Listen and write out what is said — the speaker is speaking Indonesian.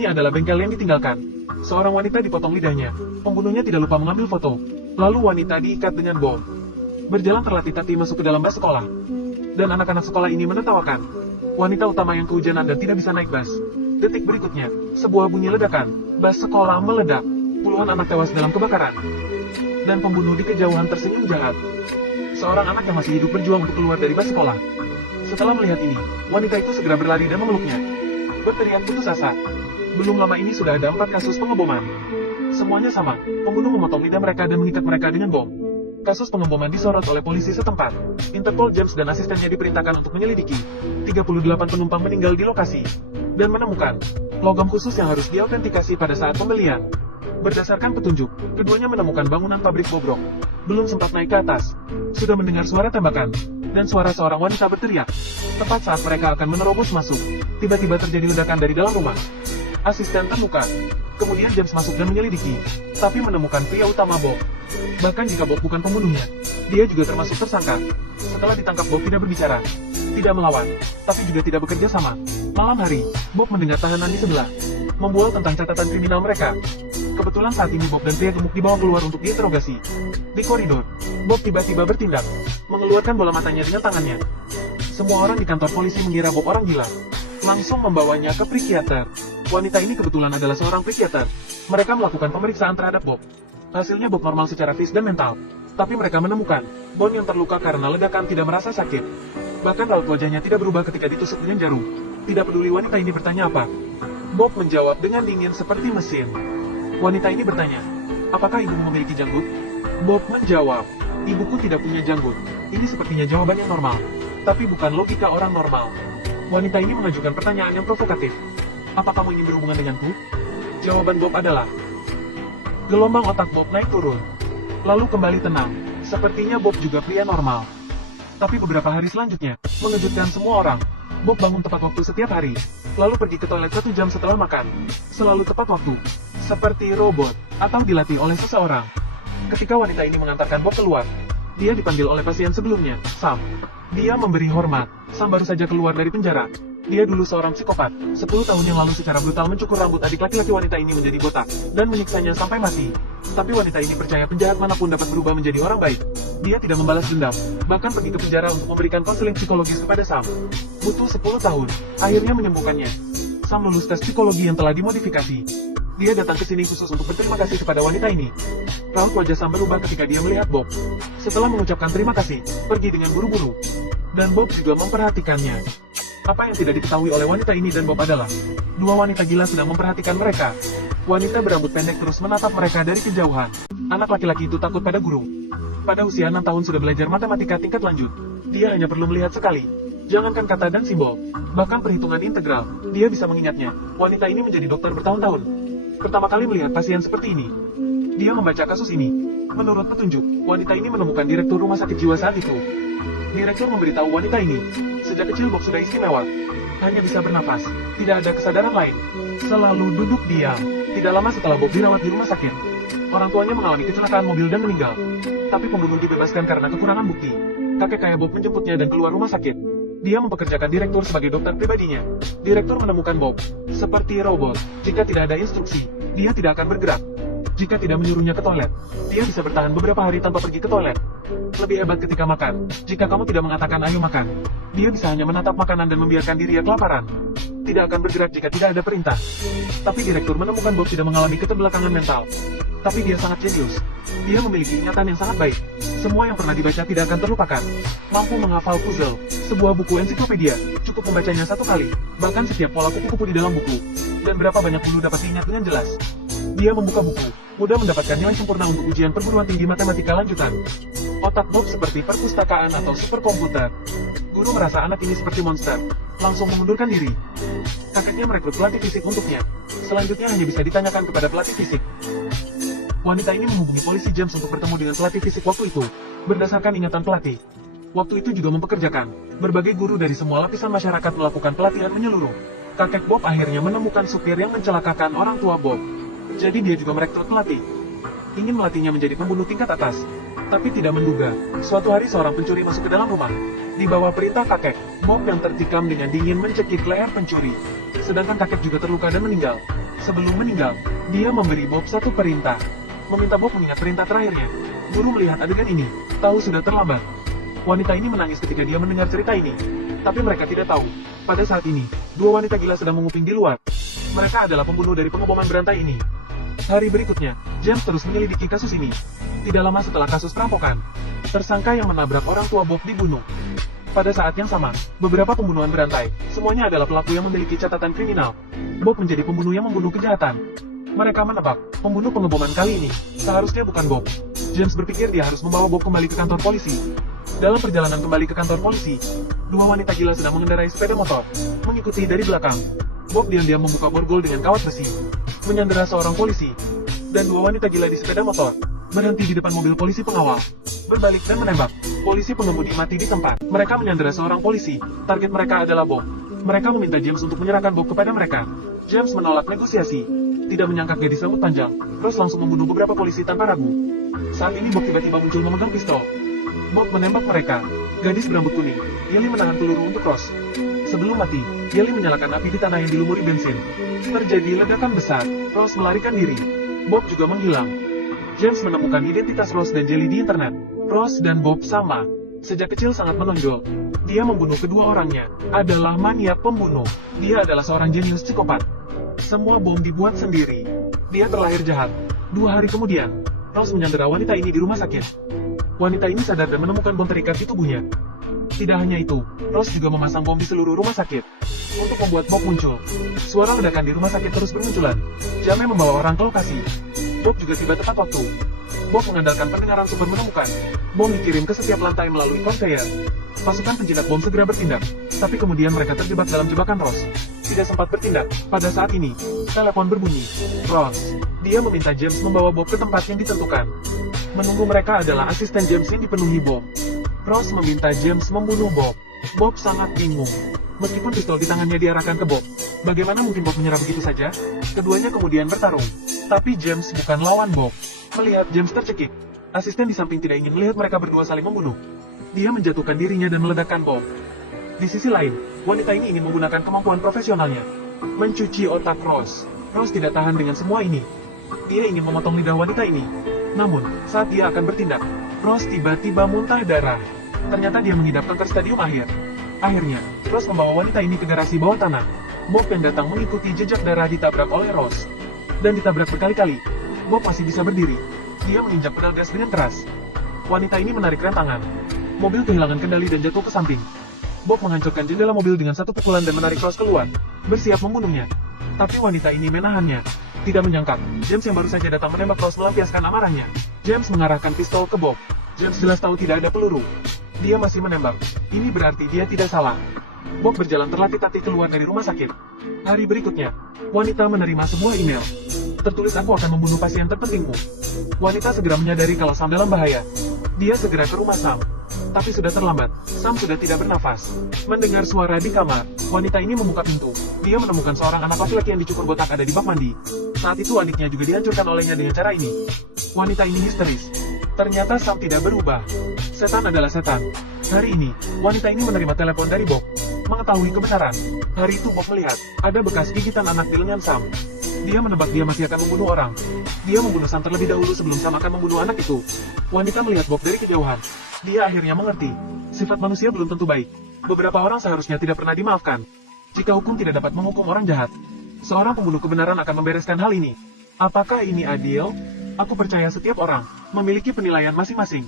Ini adalah bengkel yang ditinggalkan. Seorang wanita dipotong lidahnya. Pembunuhnya tidak lupa mengambil foto. Lalu wanita diikat dengan bom. Berjalan terlatih-tatih masuk ke dalam bus sekolah. Dan anak-anak sekolah ini menertawakan. Wanita utama yang kehujanan dan tidak bisa naik bus. Detik berikutnya, sebuah bunyi ledakan. Bus sekolah meledak. Puluhan anak tewas dalam kebakaran. Dan pembunuh di kejauhan tersenyum jahat. Seorang anak yang masih hidup berjuang untuk keluar dari bus sekolah. Setelah melihat ini, wanita itu segera berlari dan memeluknya. Berteriak putus asa. Belum lama ini sudah ada 4 kasus pengeboman. Semuanya sama, pembunuh memotong lidah mereka dan mengikat mereka dengan bom. Kasus pengeboman disorot oleh polisi setempat. Interpol James dan asistennya diperintahkan untuk menyelidiki. 38 penumpang meninggal di lokasi. Dan menemukan logam khusus yang harus diautentikasi pada saat pembelian. Berdasarkan petunjuk, keduanya menemukan bangunan pabrik bobrok. Belum sempat naik ke atas, sudah mendengar suara tembakan. Dan suara seorang wanita berteriak. Tepat saat mereka akan menerobos masuk, tiba-tiba terjadi ledakan dari dalam rumah. Asisten terluka. Kemudian James masuk dan menyelidiki, tapi menemukan pria utama Bob. Bahkan jika Bob bukan pembunuhnya, dia juga termasuk tersangka. Setelah ditangkap, Bob tidak berbicara, tidak melawan, tapi juga tidak bekerja sama. Malam hari, Bob mendengar tahanan di sebelah membual tentang catatan kriminal mereka. Kebetulan saat ini Bob dan pria gemuk dibawa keluar untuk diinterogasi. Di koridor, Bob tiba-tiba bertindak, mengeluarkan bola matanya dengan tangannya. Semua orang di kantor polisi mengira Bob orang gila. Langsung membawanya ke psikiater. Wanita ini kebetulan adalah seorang psikiater. Mereka melakukan pemeriksaan terhadap Bob. Hasilnya Bob normal secara fisik dan mental. Tapi mereka menemukan, Bon yang terluka karena ledakan tidak merasa sakit. Bahkan raut wajahnya tidak berubah ketika ditusuk dengan jarum. Tidak peduli wanita ini bertanya apa. Bob menjawab dengan dingin seperti mesin. Wanita ini bertanya, apakah ibu memiliki janggut? Bob menjawab, ibuku tidak punya janggut. Ini sepertinya jawaban yang normal. Tapi bukan logika orang normal. Wanita ini mengajukan pertanyaan yang provokatif. Apa kamu ingin berhubungan denganku? Jawaban Bob adalah, gelombang otak Bob naik turun. Lalu kembali tenang. Sepertinya Bob juga pria normal. Tapi beberapa hari selanjutnya, mengejutkan semua orang. Bob bangun tepat waktu setiap hari. Lalu pergi ke toilet 1 jam setelah makan. Selalu tepat waktu. Seperti robot, atau dilatih oleh seseorang. Ketika wanita ini mengantarkan Bob keluar, dia dipanggil oleh pasien sebelumnya, Sam. Dia memberi hormat. Sam baru saja keluar dari penjara. Dia dulu seorang psikopat. 10 tahun yang lalu secara brutal mencukur rambut adik laki-laki wanita ini menjadi botak, dan menyiksanya sampai mati. Tapi wanita ini percaya penjahat manapun dapat berubah menjadi orang baik. Dia tidak membalas dendam, bahkan pergi ke penjara untuk memberikan konseling psikologis kepada Sam. Butuh 10 tahun, akhirnya menyembuhkannya. Sam lulus tes psikologi yang telah dimodifikasi. Dia datang ke sini khusus untuk berterima kasih kepada wanita ini. Raut wajah Sam berubah ketika dia melihat Bob. Setelah mengucapkan terima kasih, pergi dengan buru-buru. Dan Bob juga memperhatikannya. Apa yang tidak diketahui oleh wanita ini dan Bob adalah, dua wanita gila sedang memperhatikan mereka. Wanita berambut pendek terus menatap mereka dari kejauhan. Anak laki-laki itu takut pada guru. Pada usia 6 tahun sudah belajar matematika tingkat lanjut. Dia hanya perlu melihat sekali. Jangankan kata dan simbol, bahkan perhitungan integral, dia bisa mengingatnya. Wanita ini menjadi dokter bertahun-tahun. Pertama kali melihat pasien seperti ini, dia membaca kasus ini. Menurut petunjuk, wanita ini menemukan direktur rumah sakit jiwa saat itu. Direktur memberitahu wanita ini, sejak kecil Bob sudah istimewa. Hanya bisa bernafas, tidak ada kesadaran lain. Selalu duduk diam. Tidak lama setelah Bob dirawat di rumah sakit, orang tuanya mengalami kecelakaan mobil dan meninggal. Tapi pembunuh dibebaskan karena kekurangan bukti. Kakek kaya Bob menjemputnya dan keluar rumah sakit. Dia mempekerjakan direktur sebagai dokter pribadinya. Direktur menemukan Bob seperti robot. Jika tidak ada instruksi, dia tidak akan bergerak. Jika tidak menyuruhnya ke toilet, dia bisa bertahan beberapa hari tanpa pergi ke toilet. Lebih hebat ketika makan. Jika kamu tidak mengatakan ayo makan, dia bisa hanya menatap makanan dan membiarkan dirinya kelaparan. Tidak akan bergerak jika tidak ada perintah. Tapi direktur menemukan Bob tidak mengalami keterbelakangan mental. Tapi dia sangat jenius. Dia memiliki ingatan yang sangat baik. Semua yang pernah dibaca tidak akan terlupakan. Mampu menghafal puzzle, sebuah buku ensiklopedia, cukup membacanya 1 kali, bahkan setiap pola kupu-kupu di dalam buku. Dan berapa banyak bulu dapat diingat dengan jelas. Dia membuka buku, mudah mendapatkan nilai sempurna untuk ujian perguruan tinggi matematika lanjutan. Otak Bob seperti perpustakaan atau superkomputer. Guru merasa anak ini seperti monster, langsung mengundurkan diri. Kakeknya merekrut pelatih fisik untuknya. Selanjutnya hanya bisa ditanyakan kepada pelatih fisik. Wanita ini menghubungi polisi James untuk bertemu dengan pelatih fisik waktu itu, berdasarkan ingatan pelatih. Waktu itu juga mempekerjakan berbagai guru dari semua lapisan masyarakat melakukan pelatihan menyeluruh. Kakek Bob akhirnya menemukan supir yang mencelakakan orang tua Bob. Jadi dia juga merekrut pelatih. Ingin melatihnya menjadi pembunuh tingkat atas. Tapi tidak menduga, suatu hari seorang pencuri masuk ke dalam rumah. Di bawah perintah kakek, Bob yang tertikam dengan dingin mencekik leher pencuri. Sedangkan kakek juga terluka dan meninggal. Sebelum meninggal, dia memberi Bob satu perintah. Meminta Bob mengingat perintah terakhirnya. Guru melihat adegan ini, tahu sudah terlambat. Wanita ini menangis ketika dia mendengar cerita ini. Tapi mereka tidak tahu, pada saat ini, dua wanita gila sedang menguping di luar. Mereka adalah pembunuh dari pengeboman berantai ini. Hari berikutnya, James terus menyelidiki kasus ini. Tidak lama setelah kasus perampokan, tersangka yang menabrak orang tua Bob dibunuh. Pada saat yang sama, beberapa pembunuhan berantai, semuanya adalah pelaku yang memiliki catatan kriminal. Bob menjadi pembunuh yang membunuh kejahatan. Mereka menebak, pembunuh pengeboman kali ini, seharusnya bukan Bob. James berpikir dia harus membawa Bob kembali ke kantor polisi. Dalam perjalanan kembali ke kantor polisi, dua wanita gila sedang mengendarai sepeda motor, mengikuti dari belakang. Bob diam-diam membuka borgol dengan kawat besi, menyandera seorang polisi, dan dua wanita gila di sepeda motor, berhenti di depan mobil polisi pengawal, berbalik dan menembak. Polisi pengemudi mati di tempat. Mereka menyandera seorang polisi, target mereka adalah Bob. Mereka meminta James untuk menyerahkan Bob kepada mereka. James menolak negosiasi. Tidak menyangka gadis rambut panjang, Ross langsung membunuh beberapa polisi tanpa ragu. Saat ini Bob tiba-tiba muncul memegang pistol. Bob menembak mereka. Gadis berambut kuning, Yeli menahan peluru untuk Ross. Sebelum mati, Yeli menyalakan api di tanah yang dilumuri bensin. Terjadi ledakan besar, Ross melarikan diri. Bob juga menghilang. James menemukan identitas Ross dan Jelly di internet. Ross dan Bob sama. Sejak kecil sangat menonjol. Dia membunuh kedua orangnya. Adalah maniak pembunuh. Dia adalah seorang jenius psikopat. Semua bom dibuat sendiri. Dia terlahir jahat. 2 hari kemudian, Ross menyandera wanita ini di rumah sakit. Wanita ini sadar dan menemukan bom terikat di tubuhnya. Tidak hanya itu, Ross juga memasang bom di seluruh rumah sakit. Untuk membuat Bob muncul. Suara ledakan di rumah sakit terus bermunculan. Jamie membawa orang ke lokasi. Bob juga tiba tepat waktu. Bob mengandalkan pendengaran super menemukan. Bom dikirim ke setiap lantai melalui konveyor. Pasukan penjinak bom segera bertindak, tapi kemudian mereka terjebak dalam jebakan Ross. Tidak sempat bertindak. Pada saat ini, telepon berbunyi. Ross. Dia meminta James membawa Bob ke tempat yang ditentukan. Menunggu mereka adalah asisten James yang dipenuhi bom. Ross meminta James membunuh Bob. Bob sangat bingung. Meskipun pistol di tangannya diarahkan ke Bob, bagaimana mungkin Bob menyerah begitu saja? Keduanya kemudian bertarung. Tapi James bukan lawan Bob. Melihat James tercekik, asisten di samping tidak ingin melihat mereka berdua saling membunuh. Dia menjatuhkan dirinya dan meledakkan bom. Di sisi lain, wanita ini ingin menggunakan kemampuan profesionalnya. Mencuci otak Ross. Ross tidak tahan dengan semua ini. Dia ingin memotong lidah wanita ini. Namun, saat dia akan bertindak, Ross tiba-tiba muntah darah. Ternyata dia mengidap kanker stadium akhir. Akhirnya, Ross membawa wanita ini ke garasi bawah tanah. Bob yang datang mengikuti jejak darah ditabrak oleh Ross. Dan ditabrak berkali-kali. Bob masih bisa berdiri. Dia menginjak pedal gas dengan keras. Wanita ini menarik rem tangan. Mobil kehilangan kendali dan jatuh ke samping. Bob menghancurkan jendela mobil dengan satu pukulan dan menarik Ross keluar, bersiap membunuhnya. Tapi wanita ini menahannya. Tidak menyangka, James yang baru saja datang menembak Ross melampiaskan amarahnya. James mengarahkan pistol ke Bob. James jelas tahu tidak ada peluru. Dia masih menembak. Ini berarti dia tidak salah. Bob berjalan terlatih-tatih keluar dari rumah sakit. Hari berikutnya, wanita menerima sebuah email. Tertulis, aku akan membunuh pasien terpentingmu. Wanita segera menyadari kalau Sam dalam bahaya. Dia segera ke rumah Sam. Tapi sudah terlambat. Sam sudah tidak bernafas. Mendengar suara di kamar, wanita ini membuka pintu. Dia menemukan seorang anak laki-laki yang dicukur botak ada di bak mandi. Saat itu adiknya juga dihancurkan olehnya dengan cara ini. Wanita ini histeris. Ternyata Sam tidak berubah. Setan adalah setan. Hari ini, wanita ini menerima telepon dari Bob. Mengetahui kebenaran. Hari itu Bob melihat, ada bekas gigitan anak di lengan Sam. Dia menebak dia masih akan membunuh orang. Dia membunuh Sam terlebih dahulu sebelum Sam akan membunuh anak itu. Wanita melihat Bob dari kejauhan. Dia akhirnya mengerti. Sifat manusia belum tentu baik. Beberapa orang seharusnya tidak pernah dimaafkan. Jika hukum tidak dapat menghukum orang jahat, seorang pembunuh kebenaran akan membereskan hal ini. Apakah ini adil? Aku percaya setiap orang memiliki penilaian masing-masing.